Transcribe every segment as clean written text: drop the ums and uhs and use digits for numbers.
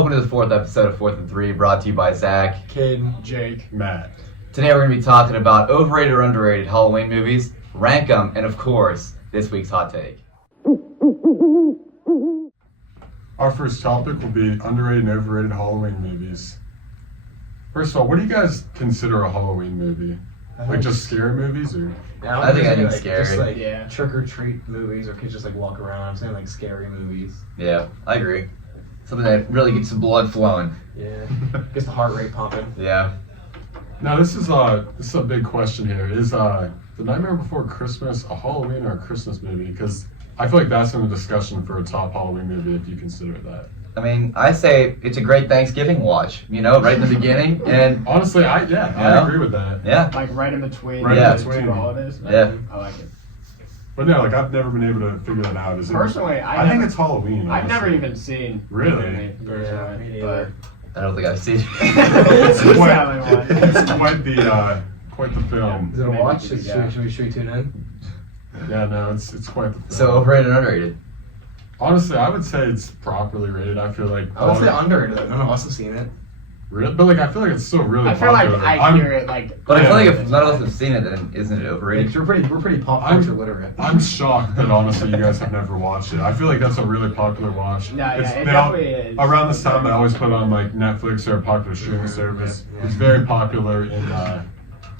Welcome to the fourth episode of Fourth and Three, brought to you by Zach, Caden, Jake, Matt. Today we're going to be talking about overrated or underrated Halloween movies, rank them, and of course, this week's hot take. Our first topic will be underrated and overrated Halloween movies. First of all, what do you guys consider a Halloween movie? Like just scary movies or? I think scary. Just like Yeah. trick or treat movies, or kids just like walk around. I'm saying like scary movies. Yeah, I agree. Something that really gets the blood flowing. Yeah, gets the heart rate pumping. Yeah. Now this is a big question here. Is The Nightmare Before Christmas a Halloween or a Christmas movie? Because I feel like that's in the discussion for a top Halloween movie if you consider it that. I mean, I say it's a great Thanksgiving watch, right in the beginning, and Honestly, I Yeah. agree with that. yeah. like right in between. Right in the between. two holidays. Yeah. I like it. But no, like I've never been able to figure that out. Is it? Personally, I think it's Halloween. I've never honestly. even seen. Really? the movie, Yeah, me personally, neither. I don't think I've seen it. It's It's probably one. quite the film. Is it a Maybe watch? we could, Should we tune in? Yeah, no, it's quite the film. So overrated and underrated. Honestly, I would say it's properly rated. I feel like I would say underrated. None of us have seen it. really, but like I feel like it's still really I feel like popular. I hear it like. But I feel like Yeah. if none of us have seen it, then isn't it overrated? We're pretty pop I'm- culture literate. I'm shocked that honestly you guys have never watched it. I feel like that's a really popular watch. No, yeah, it they definitely is. Around this time, they always put on like Netflix or a popular streaming service. Yeah. It's very popular in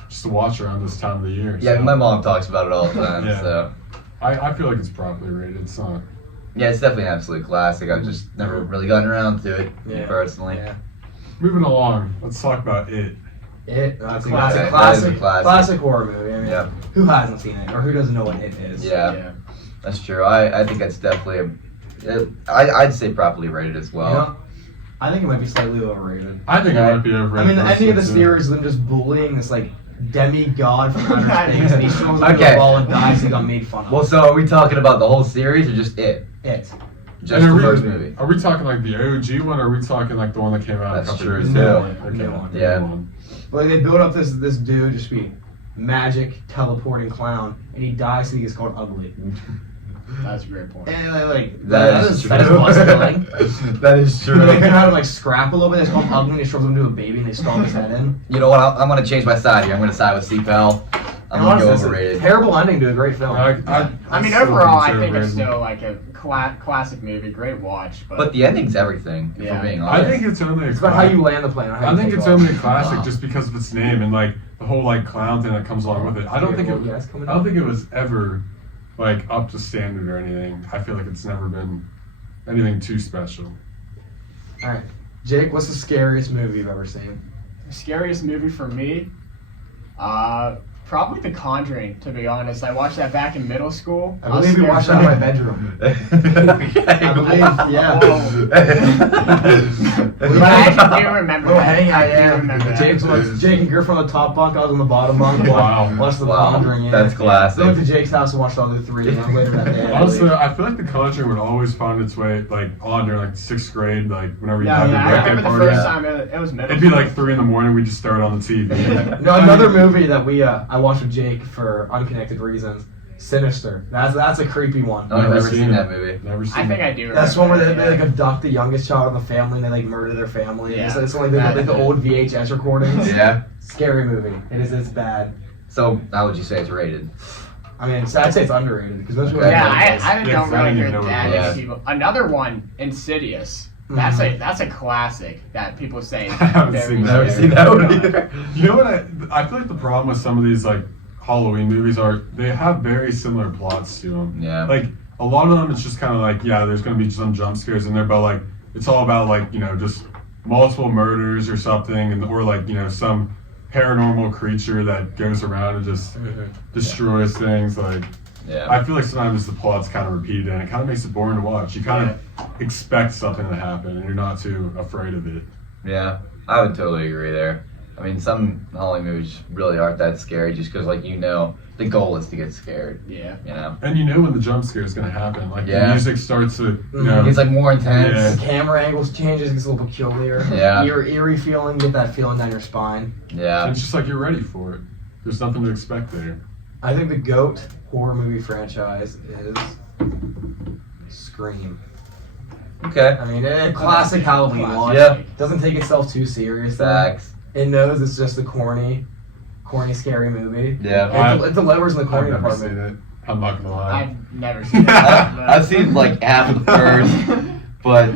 just to watch around this time of the year. Yeah, so my mom talks about it all the time, Yeah. so. I feel like it's properly rated. It's not. Yeah, it's definitely an absolute classic. I've just never really gotten around to it, me Yeah. personally. Yeah. Moving along, let's talk about it. That's a Classic. classic, That is a classic. classic horror movie. I mean, Yeah. who hasn't seen it or who doesn't know what it is? Yeah, that's true. I think that's definitely I'd say properly rated as well. You know, I think it might be slightly overrated. I think Yeah. it might be I overrated. mean, the ending of this personally, too. series is them just bullying this like demigod from outer space, and he throws into Okay. a ball and dies. And he got made fun of. Well, so are we talking about the whole series or just it? It. Just And the are we- first movie? Are we talking like the OG one, or are we talking like the one that came out That's a couple true, years too. ago? No, Okay, no one. the Yeah. new one. But like, they build up this dude just be magic teleporting clown, and he dies. So he gets called ugly. That's a great point. And like That is that is true. what's killing. That is They learn how to like scrap a little bit. They call him ugly. And they throw him into a baby, and they stomp his head in. You know what? I'm going to change my side here. I'm going to side with CPL. I'm And going to go honestly, it's a overrated. terrible ending to a great film. I mean, still overall, I consider think it's it still like a classic movie, great watch. But the ending's everything, if Yeah. we're being I honest. think it's only. It's about how you land the plane. Not how I you think take it's off. only a classic Wow. just because of its name and like the whole like clown thing that comes along with it. I don't think it. Yeah, it's coming I don't up. think it was ever like up to standard or anything. I feel like it's never been anything too special. All right, Jake, what's the scariest movie you've ever seen? Scariest movie for me, probably The Conjuring. To be honest, I watched that back in middle school. I believe you watched that in my bedroom. I believe, yeah. But I actually do remember Little that. hangout, I do yeah. remember that. Jake and you're from the top bunk. I was on the bottom bunk. Wow. Watched The Wow, Conjuring. Yeah. that's classic. I went to Jake's house and watched all the three later that day. I Also, believe. I feel like The Conjuring would always find its way like on during like 6th grade, like whenever you Yeah, had yeah, I your remember birthday the party. first time it was middle It'd be school. like 3 a.m. We just throw it on the TV. No, another movie that I watched with Jake for unconnected reasons. Sinister. That's a creepy one. I've never seen seen it. that movie. Never seen I think it. I do remember That's one where they, that, they like abduct the youngest child in the family and they like murder their family. Yeah. It's like the old VHS recordings. Yeah. Scary movie. It's bad. So, how would you say it's rated? I mean, so I'd say it's underrated because most people. Okay. Yeah, like I this. don't Yeah, I really didn't hear even know that what it many was. people. Another one, Insidious. That's Mhm. that's a classic that people say. I haven't very seen that. Never scary. seen that one either. You know what? I feel like the problem with some of these like Halloween movies are they have very similar plots to them. Yeah. Like a lot of them, it's just kind of like there's gonna be some jump scares in there, but like it's all about like just multiple murders or something, and or like some paranormal creature that goes around and just destroys things. Like Yeah. I feel like sometimes the plot's kind of repeated, and it kind of makes it boring to watch. You kind of expect something to happen, and you're not too afraid of it. Yeah, I would totally agree there. I mean, some Halloween movies really aren't that scary just because, like, the goal is to get scared, Yeah. you know? And you know when the jump scare is gonna happen. Like Yeah. the music starts to, It's, like, more intense. The camera angles changes, it gets a little peculiar. Yeah. Eerie feeling, get that feeling down your spine. Yeah. and it's just like you're ready for it. There's nothing to expect there. I think the GOAT horror movie franchise is Scream. Okay. I mean, classic Halloween Classic. watch. Yeah. Doesn't take itself too seriously. Facts. It knows it's just a corny, scary movie. Yeah. It delivers in the I've corny never department. seen it. I'm not gonna lie. I've never seen that. I've seen like half of the first, but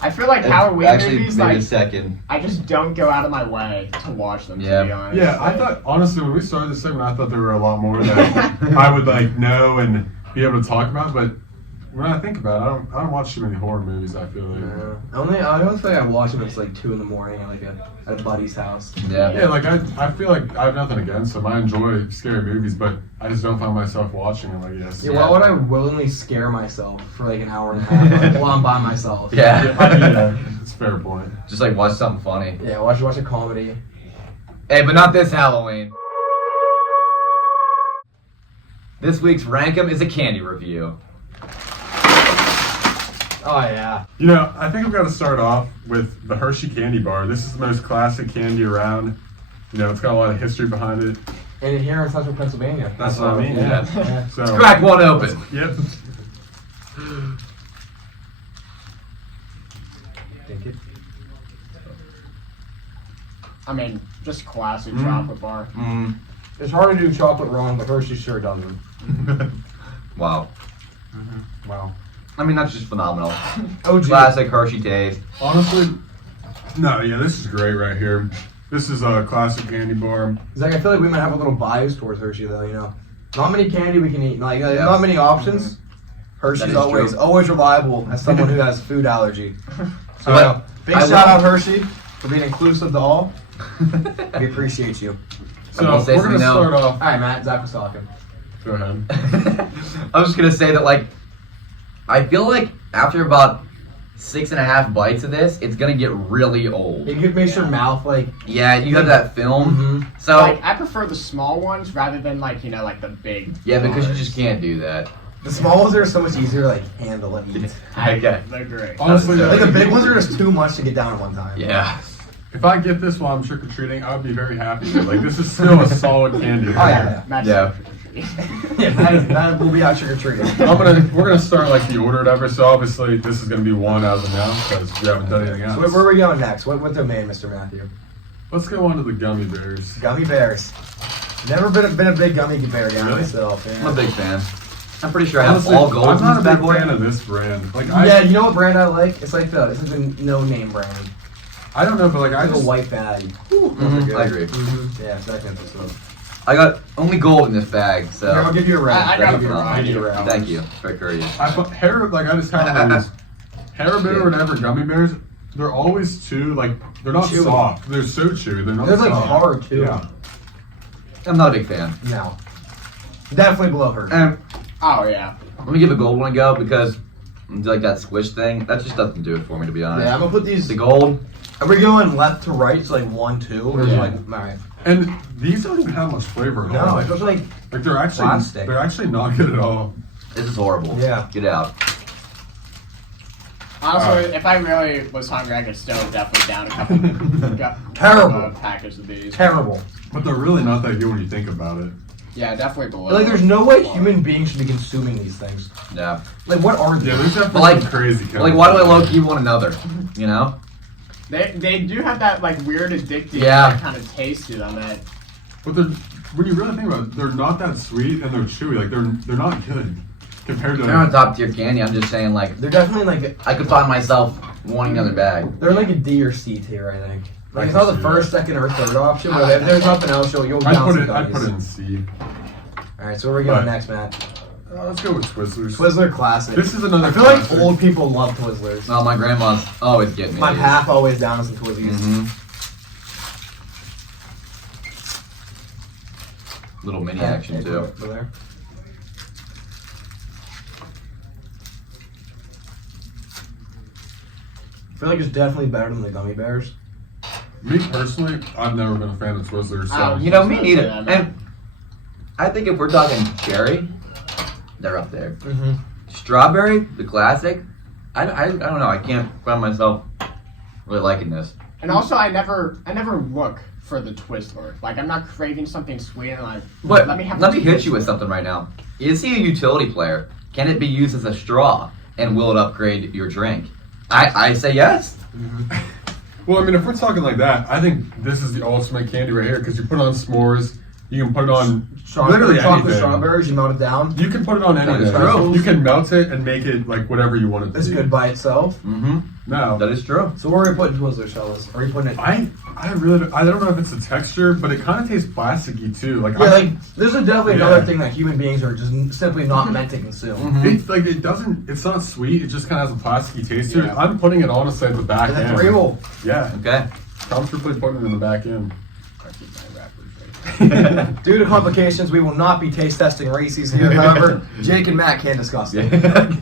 I feel like it's Halloween actually movies, maybe like, a second. I just don't go out of my way to watch them, Yeah. to be honest. Yeah, I thought honestly when we started this segment, I thought there were a lot more that I would like know and be able to talk about. But when I think about it, I don't watch too many horror movies. I feel like. I don't think I watch them. It's like 2 a.m. at a buddy's house. Yeah. Yeah, like I feel like I have nothing against them. I enjoy scary movies, but I just don't find myself watching them. I guess. Yeah, why would I willingly scare myself for like an hour and a half while I'm by myself? Yeah. It's a fair point. Just like watch something funny. Yeah, watch a comedy. Hey, but not this Halloween. This week's Rankum is a candy review. Oh yeah. You know, I think I've got to start off with the Hershey candy bar. This is the most classic candy around. You know, it's got a lot of history behind it. And here in Central Pennsylvania. That's what I mean. Yeah. Yeah. So, Crack one open. Yep. Think it. I mean, just classic chocolate bar. Mm. It's hard to do chocolate wrong, but Hershey sure doesn't. Wow. Wow. I mean, that's just phenomenal. OG. Classic Hershey taste. Honestly, no, yeah, this is great right here. This is a classic candy bar. Zach, I feel like we might have a little bice towards Hershey, though. You know, not many candy we can eat. Like, Yeah. not many options. That Hershey's is always true. always reliable as someone who has food allergy. So, But big I shout love- out Hershey for being inclusive to all. We appreciate you. So will say we're gonna something start off. All right, Matt. Zach was talking. Go ahead. I was just gonna say that, like, I feel like after about 6.5 bites of this, it's gonna get really old. It makes your mouth like. Yeah, you have that film. Mhm. So Like, I prefer the small ones rather than, like, you know, like the big yeah, because you bars. just can't do that. The small ones are so much easier to like handle and eat. Okay. They're great. Honestly, Like Like the big ones are just too much to get down at one time. Yeah. if I get this while I'm trick or treating, I would be very happy. Like this is still a solid candy. Oh yeah. That's Yeah. Yeah, that will be out trick or treating. We're gonna start like the order of ever. So obviously this is gonna be one as of now because we haven't done anything else. So where are we going next? What domain, Mr. Matthew? Let's go on to the gummy bears. Gummy bears. Never been a big gummy bear guy Really? myself. I'm a Yeah. big fan. I'm pretty sure I have Honestly, all gold. I'm not a in this bad big boy. fan of this brand. Like Yeah, you know what brand I like? It's like the no name brand. I don't know, but like I It's like a just white bag. Mhm, I agree. Yeah, second episode. I got only gold in this bag, so Here, I'll give you a red. I got I'll a give you red. I'll give you a red. thank you. Very courteous. I just have these Haribo or whatever gummy bears. They're always too like they're not Chewy. soft. They're so chewy. They're not. They're like soft. hard too. Yeah. I'm not a big fan. No. Definitely below her. And Oh, yeah. I'm gonna give a gold one a go because like that squish thing, that just doesn't do it for me, to be honest. Yeah, I'm gonna put these. The gold, Are we going left to right? So like 1, 2, or is it Yeah. like all right? And these don't even have much flavor at all. No, it's just like Like they're actually Plastic. they're actually not good at all. this is horrible. Yeah. Get out. Honestly, if I really was hungry, I could still definitely down a couple Terrible. packets of these. terrible. But they're really not that good when you think about it. Yeah, definitely below. Like there's no way human beings should be consuming these things. Yeah. Like what are they? Yeah, there's definitely Like- some crazy. Like, why do I low-key want another? You know? They do have that like weird addictive Yeah. kind of taste to them that But they're when you really think about it, they're not that sweet and they're chewy. Like they're not good compared to. They're not top tier candy. I'm just saying, like, They're definitely like I could find myself wanting another bag. they're like a D or C tier, I think. Like I it's can not the see first, second, or third option, but if there's nothing else, you'll I down put some it. I gummies. put it in C. All right, so where are we going But- next, Matt? Let's go with Twizzlers. Twizzler classic. This is another. I feel like classic. old people love Twizzlers. No, my grandma's always getting me. My these. path always down to some Twizzies. Mhm. Little mini action Okay, too. over there. I feel like it's definitely better than the gummy bears. Me personally, I've never been a fan of Twizzlers. So You know, me neither. Yeah, man. And I think if we're talking cherry, they're up there. Mm-hmm. Strawberry, the classic. I don't know. I can't find myself really liking this. And also, I never look for the Twizzler. Like, I'm not craving something sweet and like, But let me have. let the me hit you Twizzler. with something right now. Is he a utility player? Can it be used as a straw? And will it upgrade your drink? I say yes. Well, I mean, if we're talking like that, I think this is the ultimate candy right here because you put it on s'mores. You can put it on literally chocolate anything. strawberries. You melt it down. You can put it on That anything. is true. You can melt it and make it like whatever you want it to It's be. good by itself. Mm-hmm. No, That is true. So where are we putting Twizzlers, fellas? Are we putting it? I don't know if it's the texture, but it kind of tastes plasticky too. Like Yeah, like there's definitely Yeah. another thing that human beings are just simply not meant to consume. Mhm. it's like it's not sweet. It just kind of has a plasticky taste to it. Yeah. I'm putting it honestly at the back And end. that's real. Yeah, Okay. comfortably putting it in the back end. I keep my wrappers right. Due to complications, we will not be taste testing Reese's here. However, Jake and Matt can discuss it. Matt,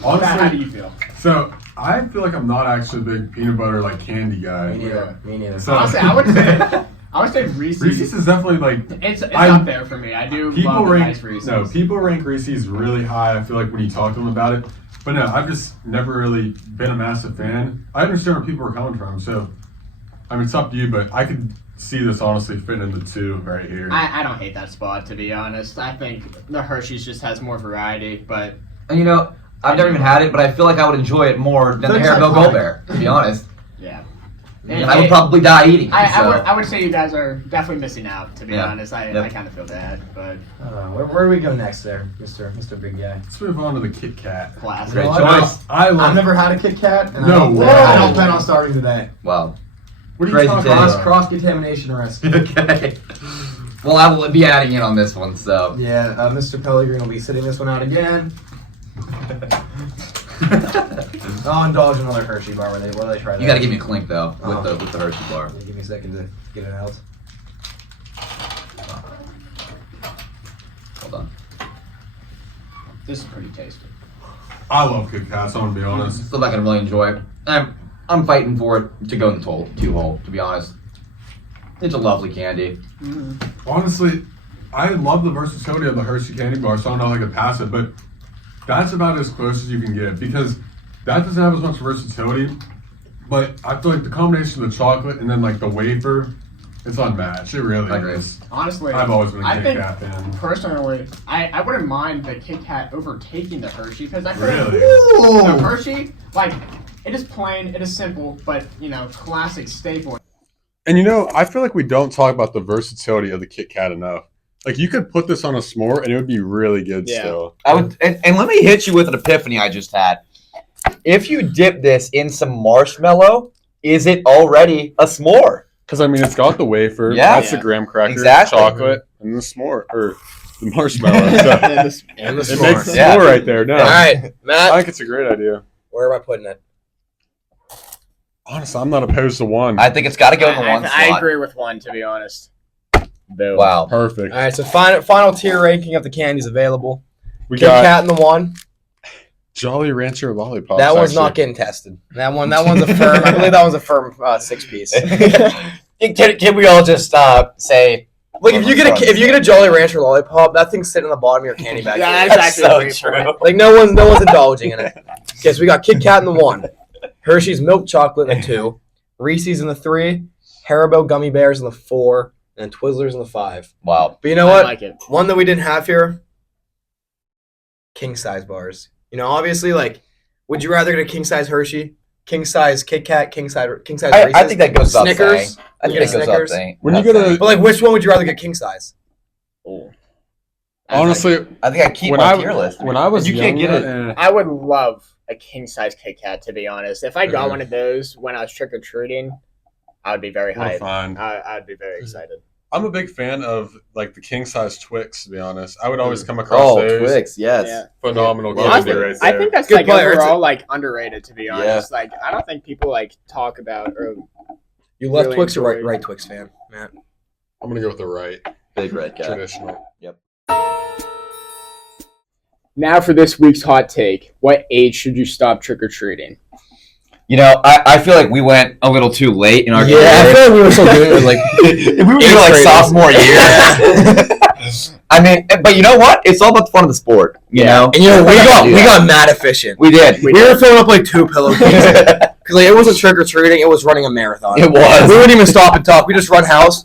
how do Honestly, you feel? so I feel like I'm not actually a big peanut butter like candy guy. Me neither. Me neither. So Honestly, I would say Reese's. Reese's is definitely like It's I- up there for me. I do people love the rank nice Reese's. people rank Reese's really high. I feel like when you talk to them about it, but no, I've just never really been a massive fan. I understand where people are coming from, so I mean it's up to you, but I could see this honestly fitting in the two right here. I don't hate that spot, to be honest. I think the Hershey's just has more variety, but And you know, I've never even had it, but I feel like I would enjoy it more than the That's Haribo iconic. Goldbear, to be honest. yeah. I would probably die eating. So. I would say you guys are definitely missing out, to be Yeah. honest. I Yep. kind of feel bad, but Where do we go next there, Mr. Big Guy? Let's move on to the Kit Kat. classic. Great You know choice. what? I love. I've never had a Kit Kat, and No way. I don't plan on starting today. Wow. What are you Crazy talking taste. about? Cross contamination risk. Okay. Well, I will be adding in on this one, so. Yeah, Mr. Pellegrin will be sitting this one out again. I'll indulge in another Hershey bar where they try that. You gotta give me a clink though Oh. with the Hershey bar. Yeah, give me a second to get it out. Hold on. This is pretty tasty. I love Kit Kats. I'm gonna be honest. Still not gonna really enjoy it. I'm fighting for it to go in the two hole. To be honest, it's a lovely candy. Honestly, I love the versatility of the Hershey candy bar, so I don't know how I could pass it, but that's about as close as you can get because that doesn't have as much versatility. But I feel like the combination of the chocolate and then like the wafer, it's unmatched. It really I agree. is. Honestly, I've always been a I Kit think Kat fan. personally, I wouldn't mind the Kit Kat overtaking the Hershey because I feel like Really? the Hershey, like, it is plain, it is simple, but, you know, classic staple. And you know, I feel like we don't talk about the versatility of the Kit Kat enough. Like you could put this on a s'more and it would be really good Yeah. still. I would, and let me hit you with an epiphany I just had. If you dip this in some marshmallow, is it already a s'more? Because I mean, it's got the wafer, Yeah. that's the graham cracker, Exactly. chocolate, and the s'more or the marshmallow. So And the it makes a Yeah. s'more right there. No, All right, I Matt, think it's a great idea. where am I putting it? Honestly, I'm not opposed to one. I think it's got to go in the one I slot. agree with one, to be honest. Boom. Wow. Perfect. All right, so final tier ranking of the candies available. We Kit got Kat in the one. Jolly Rancher lollipops. That one's not actually. getting tested. That one's a firm. I believe that one's a firm 6-piece. Can we all just say? Like if you get a Jolly Rancher lollipop, that thing's sitting on the bottom of your candy bag. Yeah, That's that's so actually a great true. point. Like no one's indulging in it. Okay, so we got Kit Kat in the 1, Hershey's milk chocolate in the 2, Reese's in the 3, Haribo gummy bears in the 4, and then Twizzlers in the 5. Wow. But you know I what? like it. One that we didn't have here, king size bars. You know, obviously, like, would you rather get a king size Hershey, king size Kit Kat, king size Reese's? I think that goes without Snickers. saying. I think Yeah, that goes Snickers. without saying. When you Without get a- saying. But like, which one would you rather get king size? Honestly, I think I keep when my I tier list. when I was You can't younger, get it. I would love a king size Kit Kat, to be honest. If I got Mhm. one of those when I was trick or treating, I would be very Well, hyped. fine. I'd be very excited. I'm a big fan of like the king size Twix. To be honest, I would always come across those. Twix, yes. Yeah. Phenomenal Yeah. candy Honestly, right I there. think that's Good like player. It's overall like underrated, to be Yeah. honest. Like I don't think people like talk about or You left Really Twix or enjoyed- right Twix fan, Matt? I'm gonna go with the right Big red cat. traditional. now for this week's hot take. What age should you stop trick or treating? You know, I feel like we went a little too late in our Yeah, I career. feel like we were so good. Like, we were eighth like graders. sophomore year. I mean, but you know what? It's all about the fun of the sport. You know, and you know, we got mad efficient. we did. We were filling up like 2 pillowcases because like it wasn't trick or treating; it was running a marathon. It was. We wouldn't even stop and talk. We just run house.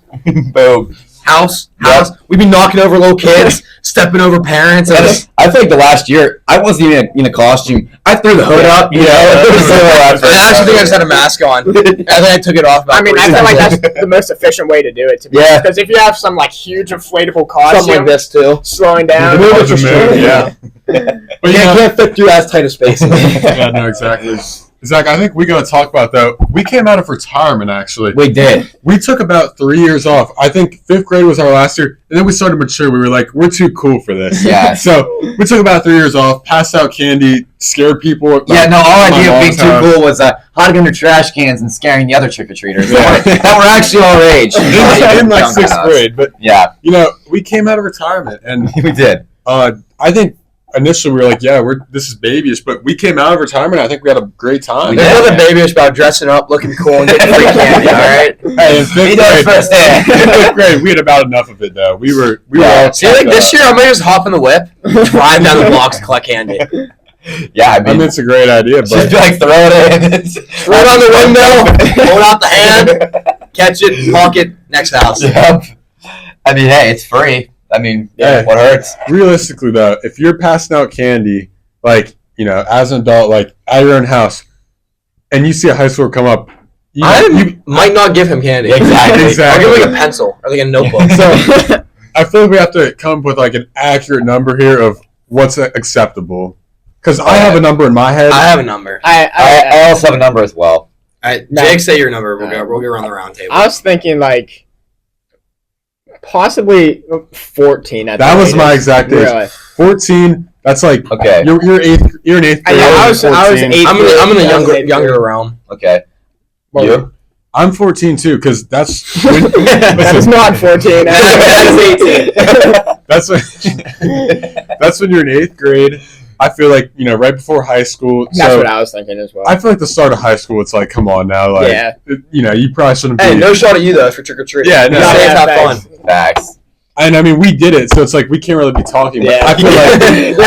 Boom. house. Yeah. We'd be knocking over little kids, stepping over parents. And I feel like the last year, I wasn't even in a costume. I threw the hood up, you know. I actually think I just had a mask on. I think I took it off. I mean, I feel like that's the most efficient way to do it. To be Yeah. Because if you have some like huge inflatable costume, Something like this too. slowing down. The move is a move, yeah. But You you know, can't fit through as tight a spaces. yeah, no, exactly. Zach, I think we got to talk about though. We came out of retirement actually. We did. We took about 3 years off. I think 5th grade was our last year, and then we started to mature. We were like, we're too cool for this. Yeah. So we took about 3 years off, passed out candy, scared people. Yeah, no, our My idea of being mom's too house. cool was hiding under trash cans and scaring the other trick-or-treaters Yeah. that were actually our age. in like Younger 6th than us. grade. But, Yeah, you know, we came out of retirement, and we did. I think initially we were like, yeah, this is babyish, but we came out of retirement. I think we had a great time. We There's did. nothing babyish about dressing up, looking cool, and getting free candy. All right. Hey, in He 5th knows grade, firsthand. in 5th grade, we had about enough of it though. We were Yeah. all. See, like this year, I might just hop in the whip, drive down the blocks, and collect candy. Yeah, I I mean, mean, it's a great idea, just but be like throw it in. Throw it on the window, hold out the hand, catch it, pocket, next house. Yep. I mean, hey, it's free. I mean, Yeah. what hurts? realistically though, if you're passing out candy, like, you know, as an adult, like at your own house, and you see a high schooler come up, I might not give him candy. Exactly. I'll give him like a pencil or like a notebook. so I feel like we have to come up with like an accurate number here of what's acceptable. Because I have a number in my head. I have a number. I also have a number as well. All right, Jake, say your number. We'll go around the round table. I was thinking like possibly 14. At That the was my latest. exact age. Really? 14. That's like Okay. you're in 8th grade. Yeah, I was 14. eighth. I'm in the Yeah, eighth younger grade. realm. Okay. Well, You? I'm 14 too, because that's when, That is not 14. that's when that's when you're in 8th grade. I feel like, you know, right before high school. That's so what I was thinking as well. I feel like the start of high school, it's like, come on now, like, Yeah. you know, you probably shouldn't be. Hey, no shot at you though for trick or treat. Yeah, no. Stay and have Thanks. fun. Facts. And I mean, we did it, so it's like we can't really be talking. But Yeah. I feel like,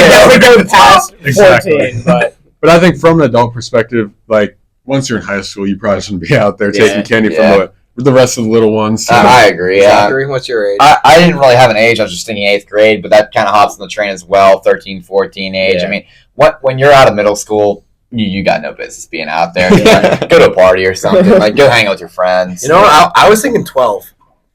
Yeah, we go past Exactly. 14, but but I think from an adult perspective, like once you're in high school, you probably shouldn't be out there Yeah. taking candy Yeah. from the rest of the little ones. So. I agree. Yeah. Zachary, what's your age? I didn't really have an age. I was just thinking 8th grade, but that kind of hops on the train as well. 13, 14 age. Yeah. I mean, when you're out of middle school, you got no business being out there. Go to a party or something. Like, go hang out with your friends. You know, I was thinking 12.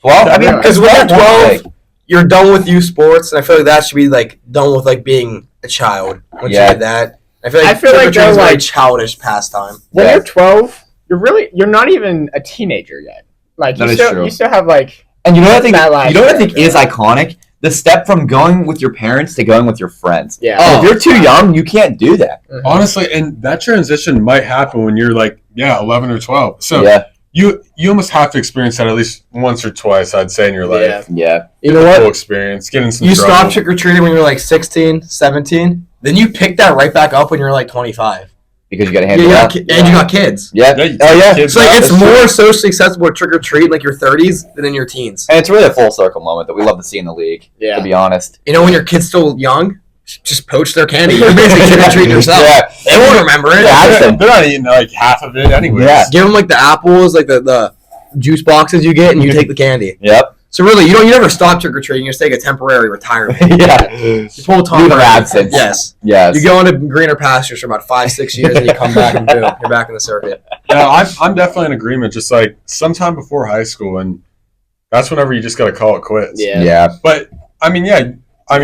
12? I mean, Because when you're 12, 12, you're done with youth sports, and I feel like that should be like done with like being a child. Once Yeah. you did that, I feel like they're trick-or-treating is a very like childish pastime. when Yeah. you're 12, you're not even a teenager yet. Like That is true. you still have like And you know what I think? That last You know what I year, think is iconic? The step from going with your parents to going with your friends. yeah. If you're too young, you can't do that. Honestly, and that transition might happen when you're like, 11 or 12. So Yeah, you almost have to experience that at least once or twice, I'd say, in your life. Yeah. yeah. You know The what? full experience, get in some You trouble. stopped trick or treating when you were like 16, 17. Then you picked that right back up when you were like 25. Because you got to Yeah, handle you got that. and you got kids. Yeah. Yeah, you Oh, yeah. kids So like, out, it's that's true. more socially acceptable to trick or treat in like your 30s than in your teens. And it's really a full circle moment that we love to see in the league, Yeah. to be honest. You know, when your kid's still young, just poach their candy. You're basically trick or treating yourself. Yeah. They won't remember it. Yeah. They're not eating like half of it anyways. Yeah. Give them like the apples, like the juice boxes you get, and you take the candy. Yep. So really, you never stop trick or treating. You just take a temporary retirement. Yeah. You pull Tom Leave of Brady. absence. Yes. Yes. You go into greener pastures for about 5-6 years, and you come back and boom, you're back in the circuit. Yeah, I'm definitely in agreement. Just like sometime before high school, and that's whenever you just got to call it quits. Yeah. Yeah. But I mean,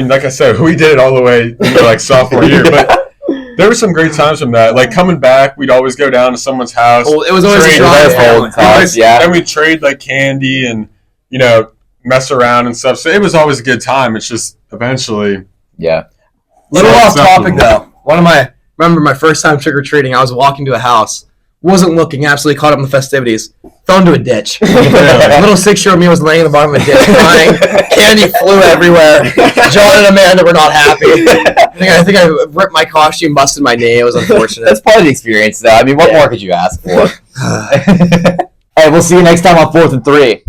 like I said, we did it all the way into like sophomore year. But there were some great times from that. Like coming back, we'd always go down to someone's house. Well, it was always a Trade shock. their Yeah. phone cards, yeah. And we'd trade like candy and mess around and stuff. So it was always a good time. It's just eventually. Yeah. Little So off topic acceptable. though. Remember my first time trick or treating. I was walking to a house, wasn't looking, absolutely caught up in the festivities, fell into a ditch. Little 6-year-old me was laying in the bottom of a ditch crying. Candy flew everywhere. John and Amanda were not happy. I think I ripped my costume, busted my knee. It was unfortunate. That's part of the experience, though. I mean, what Yeah. more could you ask for? All right, we'll see you next time on 4th and 3.